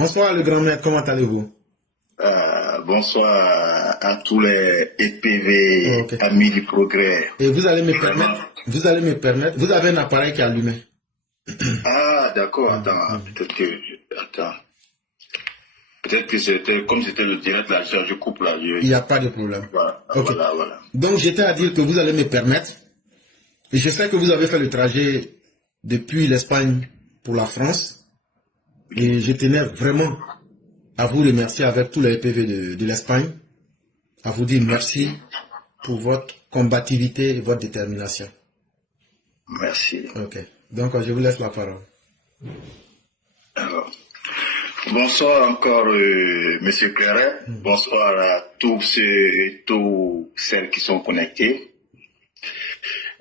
Bonsoir le grand maître, comment allez-vous? Bonsoir à tous les EPV Ok. amis du progrès. Et vous allez me Vraiment. permettre, vous avez un appareil qui est allumé. Ah, d'accord, Mhm, attends, mhm. attends. Peut-être que c'était, comme c'était le direct là, je coupe là, Il n'y a pas de problème. voilà, Ok. voilà. Donc j'étais à dire que vous allez me permettre, et je sais que vous avez fait le trajet depuis l'Espagne pour la France, et je tenais vraiment à vous remercier avec tous les PV de l'Espagne, à vous dire Merci, merci pour votre combativité et votre détermination. merci. Ok. Donc je vous laisse la parole. Alors, bonsoir encore, Monsieur Claret. Mhm. Bonsoir à tous ceux et toutes celles qui sont connectés.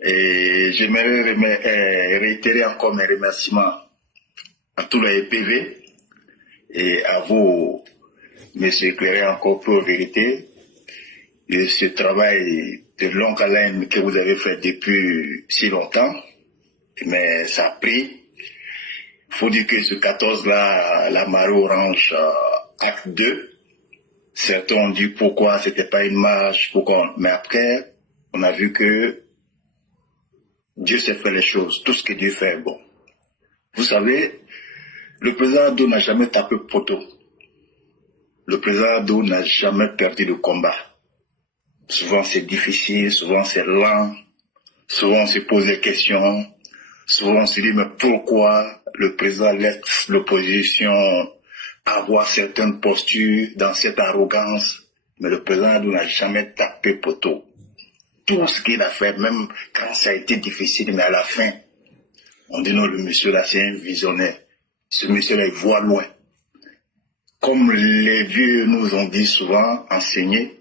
Et j'aimerais réitérer encore mes remerciements à tous les EPV et à vous, Monsieur Claret, encore pour vérité. Et ce travail de longue haleine que vous avez fait depuis si longtemps, mais ça a pris. Il faut dire que ce 14-là, la marée orange, acte 2, certains ont dit pourquoi c'était pas une marche, pourquoi. Mais après, on a vu que Dieu sait faire les choses, tout ce que Dieu fait est bon. Vous savez, le président Ado n'a jamais tapé poteau. Le président Ado n'a jamais perdu le combat. Souvent c'est difficile, souvent c'est lent, souvent on se pose des questions. Souvent on se dit, mais pourquoi le président laisse l'opposition avoir certaines postures dans cette arrogance? Mais le président n'a jamais tapé poteau. Tout ce qu'il a fait, même quand ça a été difficile, mais à la fin, on dit non, le monsieur là, c'est un visionnaire. Ce monsieur là, il voit loin. Comme les vieux nous ont dit souvent, enseignés,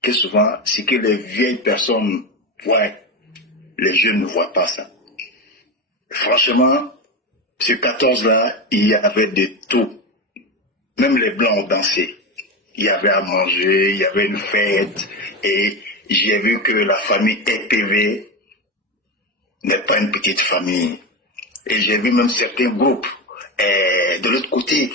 que souvent, ce que les vieilles personnes voient, les jeunes ne voient pas ça. Franchement, ce 14-là, il y avait de tout. Même les Blancs ont dansé. Il y avait à manger, il y avait une fête. Et j'ai vu que la famille EPV n'est pas une petite famille. Et j'ai vu même certains groupes de l'autre côté.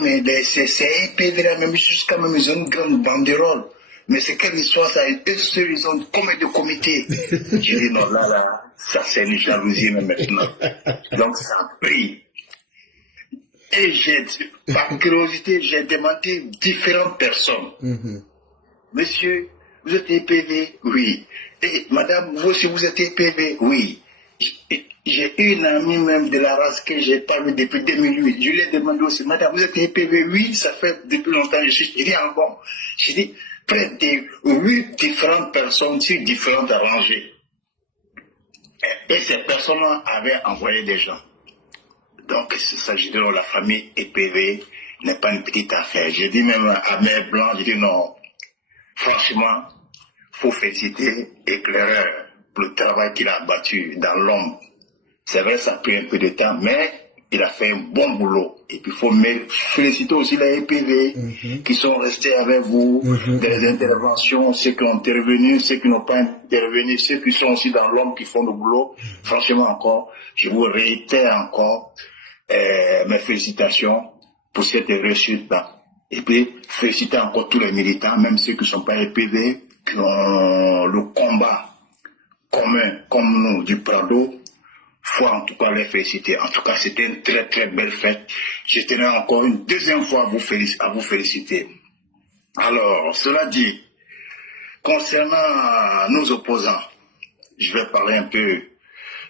Mais c'est EPV là, même jusqu'à même ils ont une grande banderole. Mais c'est quelle histoire ça? Eux seuls, ils ont combien de comités? J'ai dit non, là, ça c'est une jalousie même maintenant. Donc ça a pris. Et par curiosité, j'ai demandé différentes personnes. Mhm. Monsieur, vous êtes EPV? Oui. Et madame, vous aussi, vous êtes EPV? Oui. J'ai une amie même de la race que j'ai pas vue depuis 2008. Je lui ai demandé aussi, madame, vous êtes EPV? Oui, ça fait depuis longtemps. Je dis, ah bon. J'ai dit, près de 8 différentes personnes sur différentes rangées. Et ces personnes avaient envoyé des gens. Donc, il s'agit de la famille EPV n'est pas une petite affaire. Je dis même à Mère Blanc, je dis non, franchement, il faut féliciter Éclaireur pour le travail qu'il a abattu dans l'ombre. C'est vrai, ça a pris un peu de temps, mais il a fait un bon boulot. Et puis, il faut féliciter aussi les EPV Mhm. qui sont restés avec vous, Mhm. des Mhm. interventions, ceux qui ont intervenu, ceux qui n'ont pas intervenu, ceux qui sont aussi dans l'ombre qui font le boulot. Franchement, encore, je vous réitère encore mes félicitations pour cette réussite-là. Et puis, féliciter encore tous les militants, même ceux qui ne sont pas EPV, qui ont le combat commun comme nous du Prado. Faut en tout cas les féliciter. En tout cas, c'était une très très belle fête. Je tenais encore une deuxième fois à vous féliciter. Alors, cela dit, concernant nos opposants, je vais parler un peu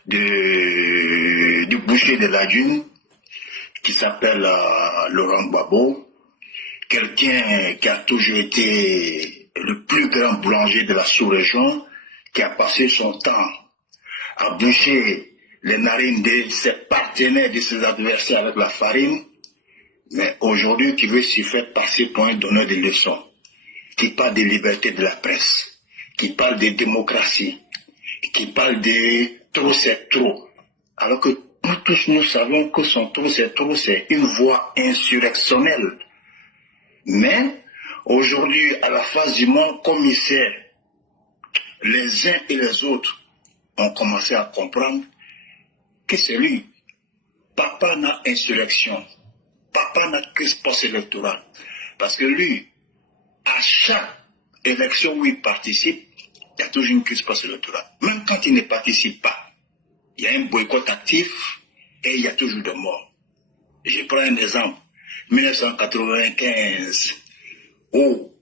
du boucher de la Dune, qui s'appelle Laurent Gbagbo, quelqu'un qui a toujours été le plus grand boulanger de la sous-région, qui a passé son temps à boucher les narines de ses partenaires, de ses adversaires avec la farine, mais aujourd'hui qui veut s'y faire passer pour un donneur de leçons, qui parle de liberté de la presse, qui parle de démocratie, qui parle de trop c'est trop, alors que nous tous nous savons que son trop c'est une voie insurrectionnelle. Mais aujourd'hui, à la face du monde commissaire, les uns et les autres ont commencé à comprendre que c'est lui, papa n'a insurrection. papa n'a que ce poste électoral. Parce que lui, à chaque élection où il participe, il y a toujours une crise post-électorale. Même quand il ne participe pas, il y a un boycott actif et il y a toujours de morts. Je prends un exemple. 1995, où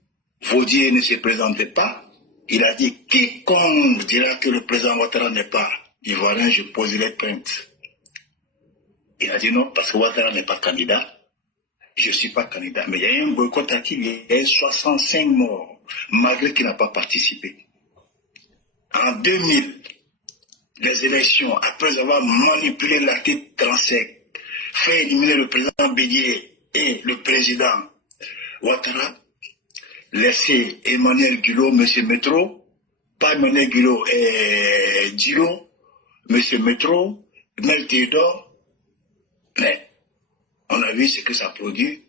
Vaudier ne se présentait pas, il a dit, quiconque dira que le président Ouattara n'est pas ivoirien, je poserai plainte. Il a dit non, parce que Ouattara n'est pas candidat. Je ne suis pas candidat. Mais il y a eu un boycott actif, il y a eu 65 morts, malgré qu'il n'a pas participé. En 2000, les élections, après avoir manipulé l'article 37, fait éliminer le président Bédié et le président Ouattara, laisser Emmanuel Guillot, M. Métro, pas Emmanuel Guillot, Dilo, M. Métro, Mel Théodore, mais on a vu ce que ça produit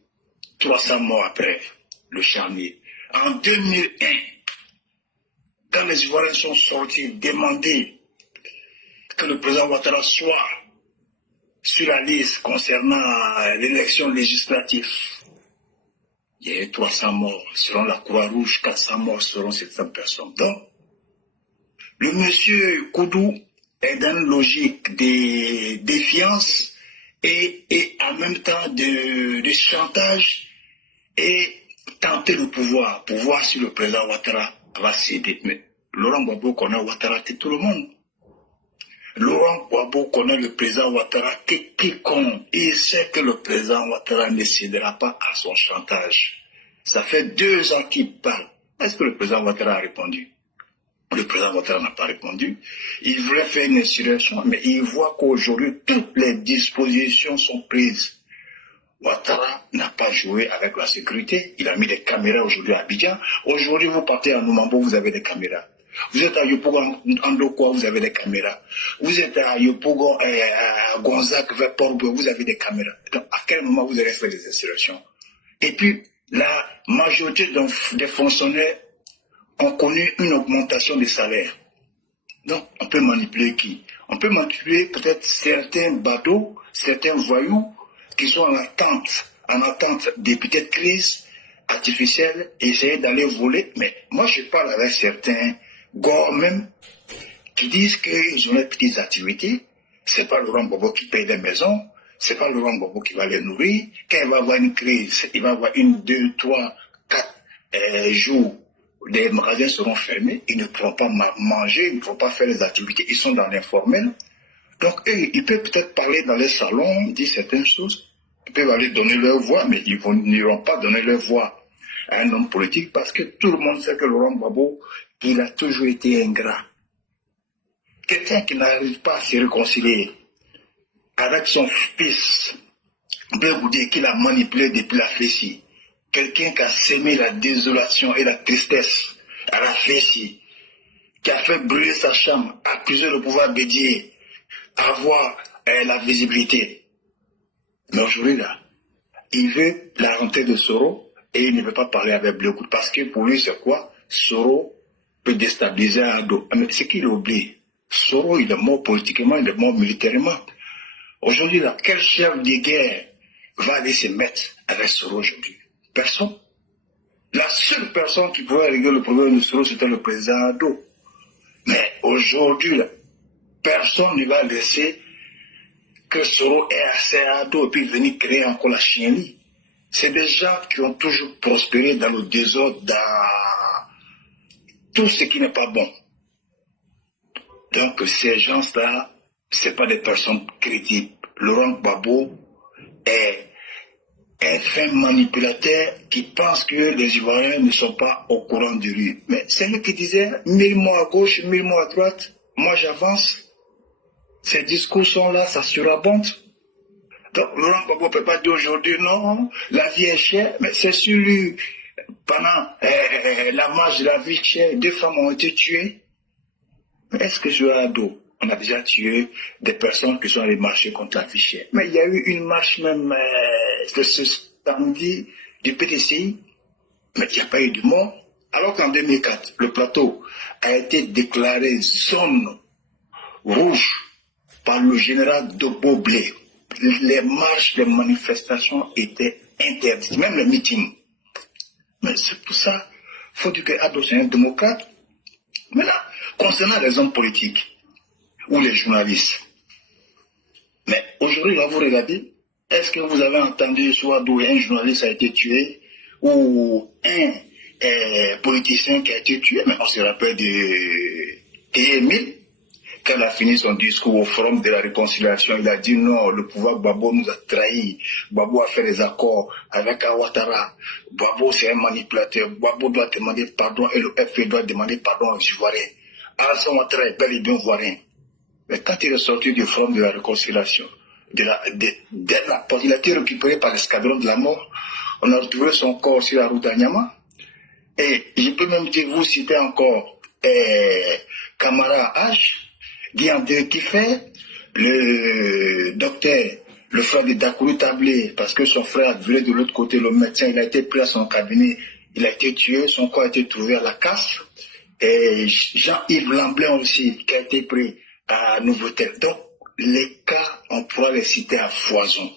300 mois après le charnier. En 2001, quand les Ivoiriens sont sortis demander que le président Ouattara soit sur la liste concernant l'élection législative, il y a eu 300 morts selon la Croix-Rouge, 400 morts selon certaines personnes. Donc, le monsieur Koudou est dans une logique de défiance et en même temps de chantage et tenter le pouvoir pour voir si le président Ouattara va céder. Mais Laurent Gbagbo connaît Ouattara que tout le monde. Laurent Gbagbo connaît le président Ouattara que quiconque. Il sait que le président Ouattara ne cédera pas à son chantage. Ça fait 2 ans qu'il parle. Est-ce que le président Ouattara a répondu? Le président Ouattara n'a pas répondu. Il voulait faire une insurrection, mais il voit qu'aujourd'hui, toutes les dispositions sont prises. Ouattara n'a pas joué avec la sécurité. Il a mis des caméras aujourd'hui à Abidjan. Aujourd'hui, vous partez à Noumambo, vous avez des caméras. Vous êtes à Yopougon, en Dokwa, vous avez des caméras. Vous êtes à Yopougon, à Gonzac, vers Port-Boueux, vous avez des caméras. Donc, à quel moment vous allez faire des insurrections? Et puis, la majorité des fonctionnaires ont connu une augmentation des salaires. Donc, on peut manipuler qui? On peut manipuler peut-être certains badauds, certains voyous qui sont en attente des petites crises artificielles, essayer d'aller voler. Mais moi, je parle avec certains gars même qui disent qu'ils ont des petites activités. C'est pas Laurent Gbagbo qui paye les maisons, c'est pas Laurent Gbagbo qui va les nourrir. Quand il va avoir une crise, il va avoir 1, 2, 3, 4 jours. Les magasins seront fermés, ils ne pourront pas manger, ils ne pourront pas faire les activités, ils sont dans l'informel. Donc, ils peuvent peut-être parler dans les salons, dire certaines choses, ils peuvent aller donner leur voix, mais ils n'iront pas donner leur voix à un homme politique parce que tout le monde sait que Laurent Gbagbo, il a toujours été ingrat. Quelqu'un qui n'arrive pas à se réconcilier avec son fils, Bégoudé, qu'il a manipulé depuis la Fécie. Quelqu'un qui a sémé la désolation et la tristesse à la Fécie, qui a fait brûler sa chambre, accusé le pouvoir Bédié, avoir la visibilité. Mais aujourd'hui, là, il veut la rentrée de Soro et il ne veut pas parler avec Blekout parce que pour lui, c'est quoi? Soro peut déstabiliser Ado. Mais ce qu'il oublie, Soro, il est mort politiquement, il est mort militairement. Aujourd'hui, là, quel chef de guerre va aller se mettre avec Soro aujourd'hui? Personne. La seule personne qui pouvait régler le problème de Soro, c'était le président Ado. Mais aujourd'hui, là, personne ne va laisser que Soro ait assez à Ado et puis venir créer encore la chienlit. C'est des gens qui ont toujours prospéré dans le désordre, dans tout ce qui n'est pas bon. Donc ces gens-là, ce n'est pas des personnes crédibles. Laurent Gbagbo est un fin manipulateur qui pense que les Ivoiriens ne sont pas au courant de lui. Mais c'est lui qui disait 1000 mots à gauche, 1000 mots à droite, moi j'avance. Ces discours sont là, ça surabonde. Donc Laurent Gbagbo ne peut pas dire aujourd'hui non, la vie est chère, mais c'est sur lui. Pendant la marche de la vie chère, 2 femmes ont été tuées. Mais est-ce que sur Ado, on a déjà tué des personnes qui sont allées marcher contre la vie chère? Mais il y a eu une marche même ce samedi du PDCI, mais il n'y a pas eu de mort. Alors qu'en 2004, le plateau a été déclaré zone rouge par le général de Boblé, les marches, les manifestations étaient interdites, même les meetings. Mais c'est pour ça, il faut dire que Ado c'est un démocrate. Maintenant, concernant les hommes politiques ou les journalistes, mais aujourd'hui, là, vous regardez, est-ce que vous avez entendu soit d'où un journaliste a été tué ou un politicien qui a été tué? Mais on se rappelle de T.Emile, quand il a fini son discours au Forum de la Réconciliation, il a dit non, le pouvoir Gbagbo nous a trahis. Gbagbo a fait des accords avec Ouattara. Gbagbo c'est un manipulateur. Gbagbo doit demander pardon et le FA doit demander pardon aux Ivoiriens. Alassane Ouattara est bel et bien Ivoirien. Mais quand il est sorti du Forum de la Réconciliation, il a été récupéré par l'escadron de la mort. On a retrouvé son corps sur la route d'Anyama. Et je peux même dire, vous citez encore Camara H, qui fait le docteur, le frère de Dakourou Tablé, parce que son frère a viré de l'autre côté, le médecin, il a été pris à son cabinet, il a été tué, son corps a été trouvé à la casse. Et Jean-Yves Lamblin aussi, qui a été pris à Nouveau-Tel. Donc, les cas, on pourra les citer à foison.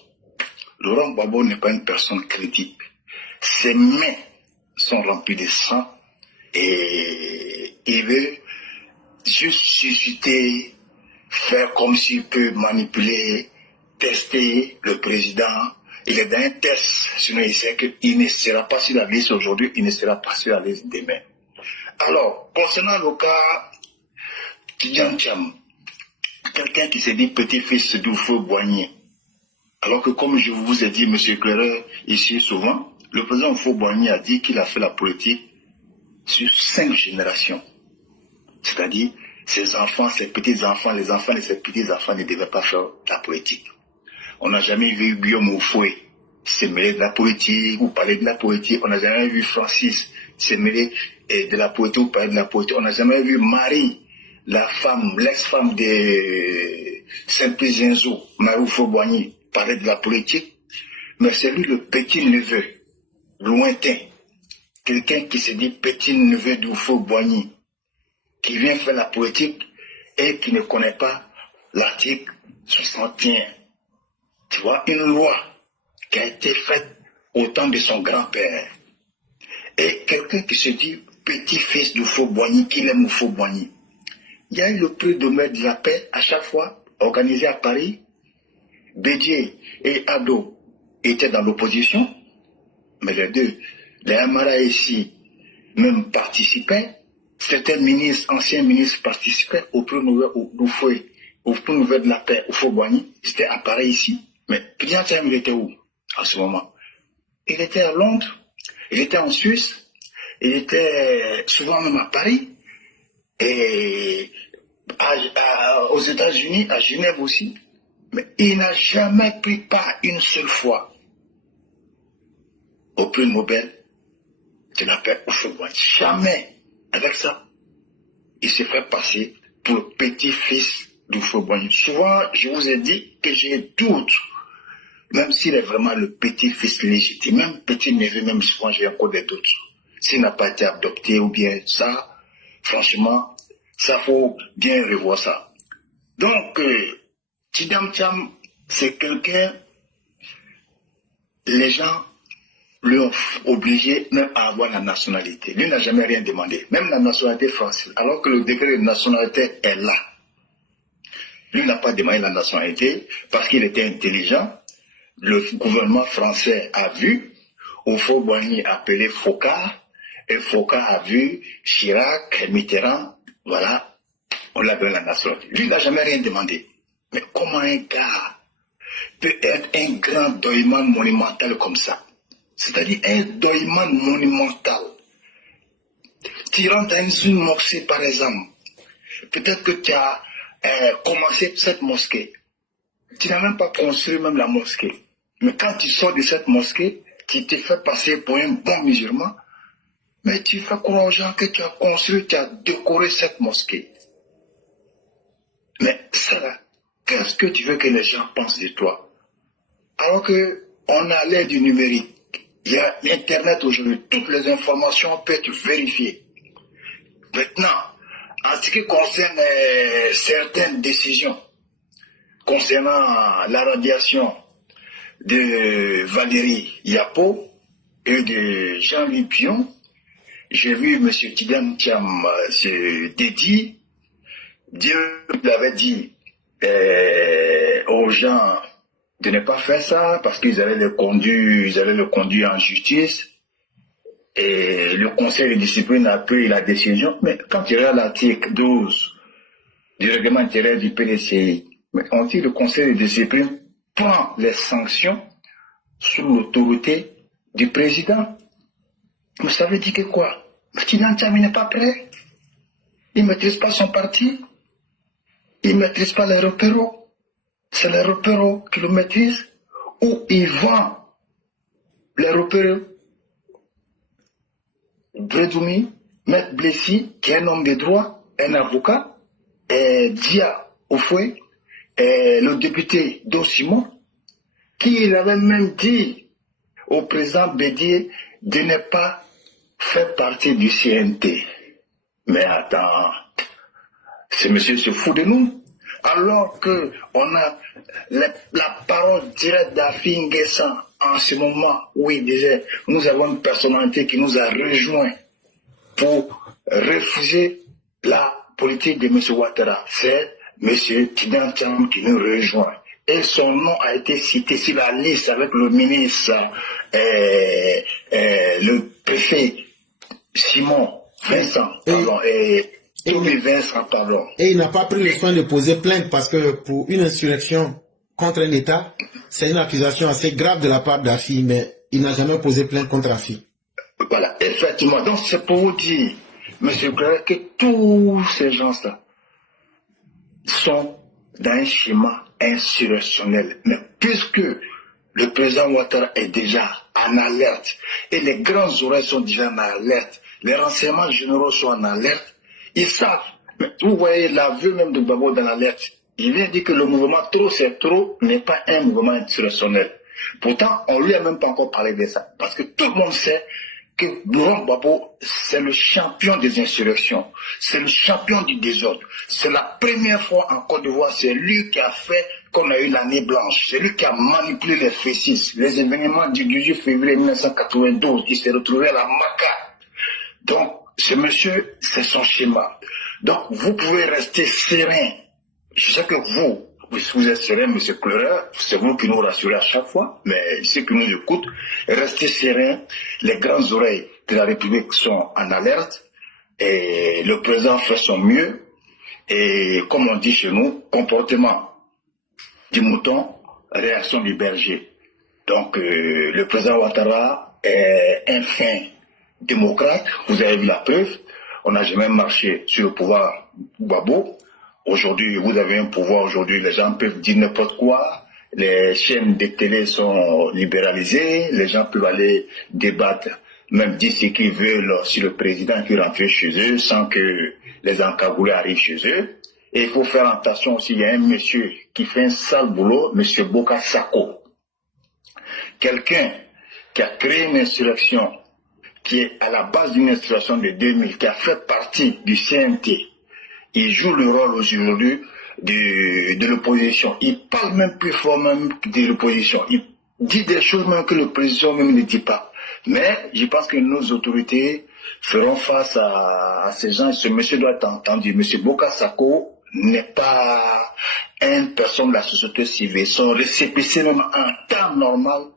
Laurent Gbagbo n'est pas une personne critique. Ses mains sont remplies de sang et il veut juste susciter, faire comme s'il peut manipuler, tester le président. Il est dans un test, sinon il sait qu'il ne sera pas sur la liste aujourd'hui, il ne sera pas sur la liste demain. Alors, concernant le cas Tidjane Thiam, quelqu'un qui s'est dit petit-fils d'Oufo Boigny, alors que comme je vous ai dit, M. Cléreur, ici souvent, le président Oufo Boigny a dit qu'il a fait la politique sur 5 générations. C'est-à-dire, ses enfants, ses petits-enfants, les enfants de ses petits-enfants ne devaient pas faire la politique. On n'a jamais vu Guillaume Oufoué se mêler de la politique ou parler de la politique. On n'a jamais vu Francis se mêler de la politique ou parler de la politique. On n'a jamais vu Marie, la femme, l'ex-femme de Saint-Pierre Zinzo, Marie Oufo Boigny, parler de la politique. Mais c'est lui le petit-neveu, lointain, quelqu'un qui se dit petit-neveu d'Oufo Boigny, qui vient faire la politique et qui ne connaît pas l'article 61. Tu vois, une loi qui a été faite au temps de son grand-père. Et quelqu'un qui se dit petit-fils d'Oufo Boigny, qui aime Oufo Boigny. Il y a eu le prix de maître de la paix à chaque fois, organisé à Paris. Bédier et Ado étaient dans l'opposition, mais les deux, les Amara ici, même participaient. Certains ministres, anciens ministres participaient au prix nouvel de la paix, Oufo Boigny. C'était à Paris ici. Mais Tidjane Thiam, il était où à ce moment? Il était à Londres, il était en Suisse, il était souvent même à Paris, et aux États-Unis, à Genève aussi. Mais il n'a jamais pris part une seule fois au prix Nobel de la paix Oufo Boigny. Jamais. Avec ça, il s'est fait passer pour le petit-fils d'Oufo Boigny. Souvent, je vous ai dit que j'ai doute, même s'il est vraiment le petit-fils légitime, même petit-neveu, même souvent j'ai encore des doutes. S'il n'a pas été adopté ou bien ça, franchement, ça faut bien revoir ça. Donc, Tidjane Thiam, c'est quelqu'un, les gens lui ont obligé même à avoir la nationalité. Lui n'a jamais rien demandé, même la nationalité française, alors que le décret de nationalité est là. Lui n'a pas demandé la nationalité parce qu'il était intelligent. Le gouvernement français a vu, Oufo Boigny appelé Foccart, et Foccart a vu Chirac, Mitterrand, voilà, on l'a donné la nationalité. Lui n'a jamais rien demandé. Mais comment un gars peut être un grand doyman monumental comme ça? C'est-à-dire un doyman monumental. Tu rentres dans une mosquée, par exemple. Peut-être que tu as commencé cette mosquée. Tu n'as même pas construit même la mosquée. Mais quand tu sors de cette mosquée, tu te fais passer pour un bon musulman. Mais tu fais croire aux gens que tu as construit, tu as décoré cette mosquée. Mais ça là, qu'est-ce que tu veux que les gens pensent de toi? Alors qu'on a l'aide du numérique. Il y a Internet aujourd'hui, toutes les informations peuvent être vérifiées. Maintenant, en ce qui concerne certaines décisions, concernant la radiation de Valérie Yapo et de Jean-Louis Pion, j'ai vu M. Tidjane Thiam se dédier. Dieu l'avait dit aux gens de ne pas faire ça parce qu'ils allaient le conduire en justice. Et le conseil de discipline a pris la décision. Mais quand il y a l'article 12 du règlement intérieur du PDCI, on dit que le conseil de discipline prend les sanctions sous l'autorité du président. Vous savez dire que quoi? Tidjane Thiam n'est pas prêt. Il ne maîtrise pas son parti. Il ne maîtrise pas les repéros. C'est les repéros qui le maîtrisent. Ou il vend les repéros. Bredoumi, Maître Blessi, qui est un homme de droit, un avocat, et Dia Oufoué, et le député Do Simon, qui avait même dit au président Bédier de ne pas faire partie du CNT. Mais attends, ce monsieur se fout de nous. Alors qu'on a la parole directe d'Afi N'Guessan en ce moment où il disait nous avons une personnalité qui nous a rejoint pour refuser la politique de M. Ouattara. C'est M. Tidjane Thiam qui nous rejoint. Et son nom a été cité sur la liste avec le ministre, le préfet Simon Vincent, pardon, et Vincent, pardon. Et il n'a pas pris le soin de poser plainte parce que pour une insurrection contre un État, c'est une accusation assez grave de la part d'Afi, mais il n'a jamais posé plainte contre Afi. Voilà, effectivement. Donc c'est pour vous dire, M. Claire, que tous ces gens-là sont dans un schéma insurrectionnel. Mais puisque le président Ouattara est déjà en alerte, et les grandes oreilles sont déjà en alerte, les renseignements généraux sont en alerte, ils savent. Mais vous voyez la vue même de Gbagbo dans l'alerte. Il vient dire que le mouvement trop c'est trop n'est pas un mouvement insurrectionnel. Pourtant, on lui a même pas encore parlé de ça. Parce que tout le monde sait que Laurent Gbagbo, c'est le champion des insurrections. C'est le champion du désordre. C'est la première fois en Côte d'Ivoire, c'est lui qui a fait qu'on a eu l'année blanche. C'est lui qui a manipulé les F6, les événements du 18 février 1992. Il s'est retrouvé à la Maca. Donc, ce monsieur, c'est son schéma. Donc, vous pouvez rester serein. Je sais que vous êtes serein, M. Cleur, c'est vous qui nous rassurez à chaque fois, mais ceux qui nous écoutent, restez serein. Les grandes oreilles de la République sont en alerte et le président fait son mieux. Et comme on dit chez nous, comportement du mouton, réaction du berger. Donc, le président Ouattara est un fin démocrate, vous avez vu la preuve, on n'a jamais marché sur le pouvoir Gbagbo. Aujourd'hui, vous avez un pouvoir, aujourd'hui, les gens peuvent dire n'importe quoi, les chaînes de télé sont libéralisées, les gens peuvent aller débattre, même dire ce qu'ils veulent sur le président qui rentre chez eux sans que les encagoulés arrivent chez eux. Et il faut faire attention aussi, il y a un monsieur qui fait un sale boulot, monsieur Boka Sako. Quelqu'un qui a créé une insurrection, qui est à la base d'une insurrection de 2000, qui a fait partie du CNT. Il joue le rôle aujourd'hui de l'opposition. Il parle même plus fort même de l'opposition. Il dit des choses même que l'opposition même ne dit pas. Mais je pense que nos autorités feront face à ces gens. Ce monsieur doit être entendu. Monsieur Boka Sako n'est pas une personne de la société civile. Son récépissé même en temps normal,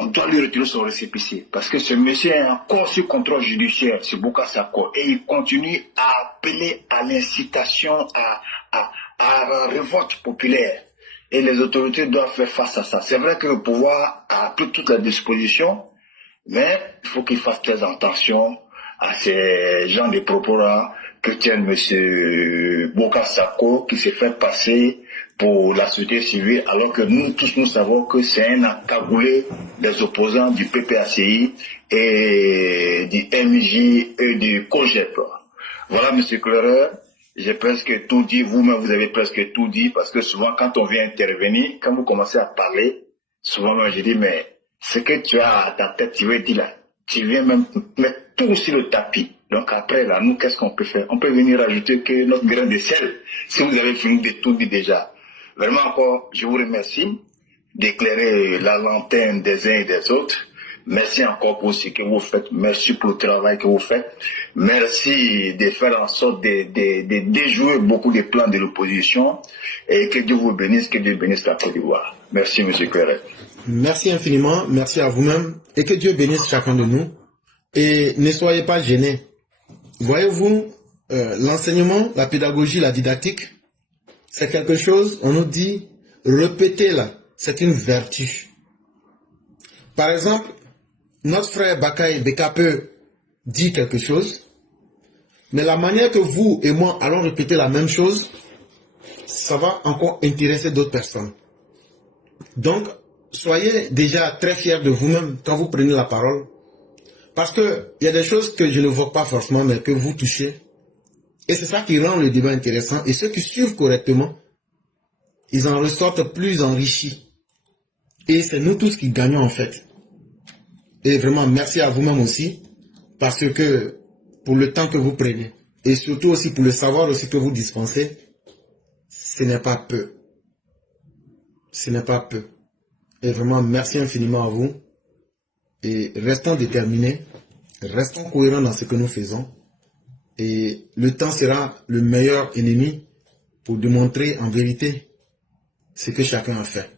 on doit lui retirer son récépissé parce que ce monsieur est encore sous contrôle judiciaire, c'est Boka Sako, et il continue à appeler à l'incitation, à la révolte populaire. Et les autorités doivent faire face à ça. C'est vrai que le pouvoir a pris toute la disposition, mais il faut qu'il fasse très attention à ces gens de propos-là que tient M. Boka Sako qui s'est fait passer pour la société civile, alors que nous tous nous savons que c'est un encagoulé des opposants du PPACI et du MJ et du COGEP. Voilà, M. Cleurer, j'ai presque tout dit, vous-même vous avez presque tout dit, parce que souvent quand on vient intervenir, quand vous commencez à parler, souvent moi je dis, mais ce que tu as à ta tête, tu veux dire là, tu viens même mettre tout sur le tapis. Donc après là, nous qu'est-ce qu'on peut faire? On peut venir ajouter que notre grain de sel, si vous avez fini de tout dire déjà. Vraiment encore, je vous remercie d'éclairer la lanterne des uns et des autres. Merci encore pour ce que vous faites. Merci pour le travail que vous faites. Merci de faire en sorte de déjouer beaucoup de plans de l'opposition. Et que Dieu vous bénisse, que Dieu bénisse la Côte d'Ivoire. Merci, M. Claret. Merci infiniment. Merci à vous-même. Et que Dieu bénisse chacun de nous. Et ne soyez pas gênés. Voyez-vous, l'enseignement, la pédagogie, la didactique, c'est quelque chose, on nous dit, répétez-la. C'est une vertu. Par exemple, notre frère Bakaï Bekape dit quelque chose, mais la manière que vous et moi allons répéter la même chose, ça va encore intéresser d'autres personnes. Donc, soyez déjà très fiers de vous-même quand vous prenez la parole, parce qu'il y a des choses que je ne vois pas forcément, mais que vous touchez, et c'est ça qui rend le débat intéressant, et ceux qui suivent correctement, ils en ressortent plus enrichis. Et c'est nous tous qui gagnons en fait. Et vraiment, merci à vous-même aussi, parce que pour le temps que vous prenez, et surtout aussi pour le savoir aussi que vous dispensez, ce n'est pas peu. Ce n'est pas peu. Et vraiment, merci infiniment à vous. Et restons déterminés, restons cohérents dans ce que nous faisons. Et le temps sera le meilleur ennemi pour démontrer en vérité ce que chacun a fait.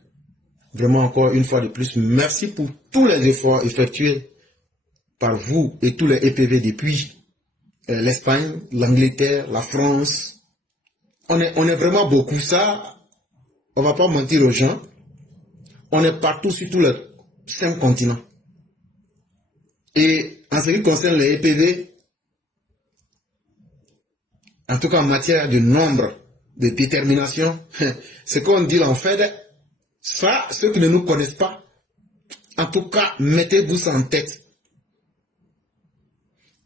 Vraiment encore une fois de plus, merci pour tous les efforts effectués par vous et tous les EPV depuis l'Espagne, l'Angleterre, la France. On est vraiment beaucoup. Ça, on ne va pas mentir aux gens. On est partout sur tous les 5 continents. Et en ce qui concerne les EPV, en tout cas en matière de nombre, de détermination, ce qu'on dit là en fait, ça, ceux qui ne nous connaissent pas, en tout cas, mettez-vous ça en tête.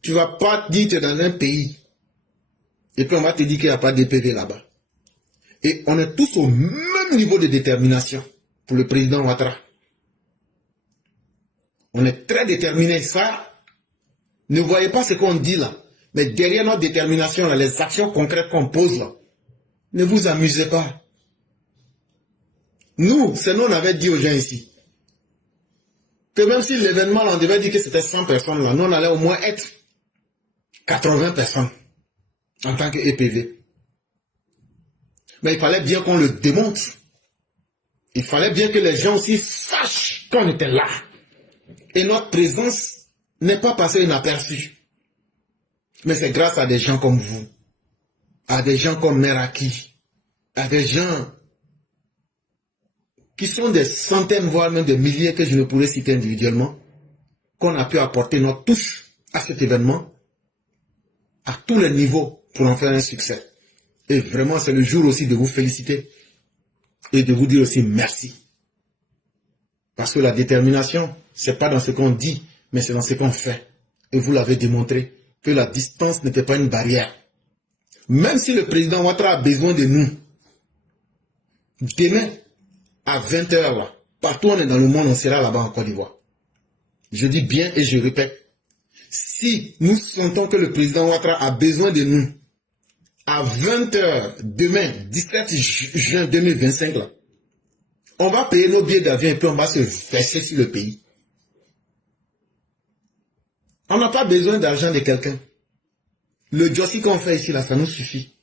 Tu ne vas pas dire que tu es dans un pays, et puis on va te dire qu'il n'y a pas d'EPV là-bas. Et on est tous au même niveau de détermination pour le président Ouattara. On est très déterminés. Ça, ne voyez pas ce qu'on dit là. Mais derrière notre détermination, là, les actions concrètes qu'on pose là, ne vous amusez pas. Nous, c'est nous, on avait dit aux gens ici, que même si l'événement, on devait dire que c'était 100 personnes là, nous, on allait au moins être 80 personnes en tant que EPV. Mais il fallait bien qu'on le démontre. Il fallait bien que les gens aussi sachent qu'on était là. Et notre présence n'est pas passée inaperçue. Mais c'est grâce à des gens comme vous, à des gens comme Meraki, à des gens qui sont des centaines, voire même des milliers que je ne pourrais citer individuellement, qu'on a pu apporter notre touche à cet événement, à tous les niveaux, pour en faire un succès. Et vraiment, c'est le jour aussi de vous féliciter et de vous dire aussi merci. Parce que la détermination, c'est pas dans ce qu'on dit, mais c'est dans ce qu'on fait. Et vous l'avez démontré, que la distance n'était pas une barrière. Même si le président Ouattara a besoin de nous, demain, à 20 h, partout où on est dans le monde, on sera là-bas en Côte d'Ivoire. Je dis bien et je répète, si nous sentons que le président Ouattara a besoin de nous, à 20 h, demain, 17 juin 2025, là, on va payer nos billets d'avion et puis on va se verser sur le pays. On n'a pas besoin d'argent de quelqu'un. Le jossi qu'on fait ici, là, ça nous suffit.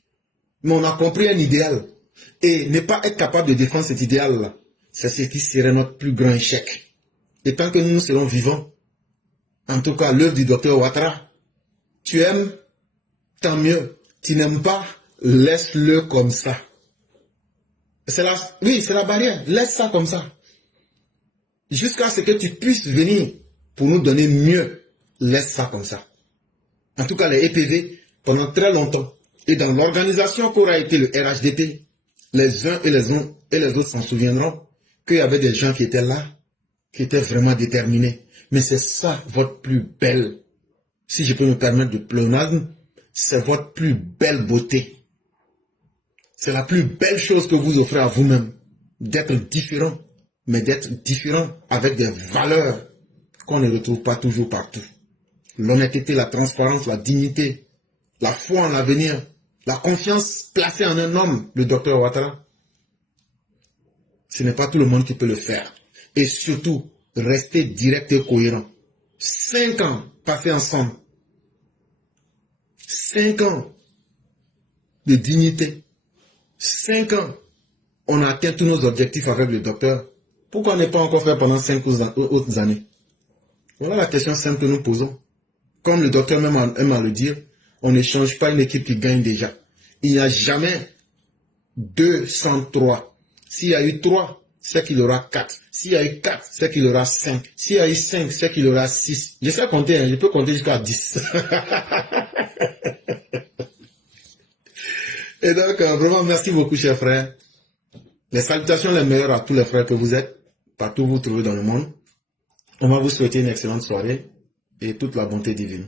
Mais on a compris un idéal. Et ne pas être capable de défendre cet idéal-là, c'est ce qui serait notre plus grand échec. Et tant que nous serons vivants, en tout cas l'œuvre du docteur Ouattara, tu aimes, tant mieux. Tu n'aimes pas, laisse-le comme ça. Oui, c'est la barrière. Laisse ça comme ça. Jusqu'à ce que tu puisses venir pour nous donner mieux. Laisse ça comme ça. En tout cas, les EPV, pendant très longtemps, et dans l'organisation qu'aura été le RHDP, les uns et les autres s'en souviendront qu'il y avait des gens qui étaient là, qui étaient vraiment déterminés. Mais c'est ça votre plus belle, si je peux me permettre de pléonasme, c'est votre plus belle beauté. C'est la plus belle chose que vous offrez à vous-même, d'être différent, mais d'être différent avec des valeurs qu'on ne retrouve pas toujours partout. L'honnêteté, la transparence, la dignité, la foi en l'avenir, la confiance placée en un homme, le docteur Ouattara. Ce n'est pas tout le monde qui peut le faire. Et surtout, restez direct et cohérent. 5 ans passés ensemble. 5 ans de dignité. 5 ans. On a atteint tous nos objectifs avec le docteur. Pourquoi on n'est pas encore fait pendant 5 autres années? Voilà la question simple que nous posons. Comme le docteur même aime à le dire, on ne change pas une équipe qui gagne déjà. Il n'y a jamais 2 sans 3. S'il y a eu 3, c'est qu'il y aura 4. S'il y a eu 4, c'est qu'il y aura 5. S'il y a eu 5, c'est qu'il y aura 6. Je sais compter, hein, je peux compter jusqu'à 10. Et donc, vraiment, merci beaucoup, chers frères. Les salutations les meilleures à tous les frères que vous êtes, partout où vous trouvez dans le monde. On va vous souhaiter une excellente soirée et toute la bonté divine.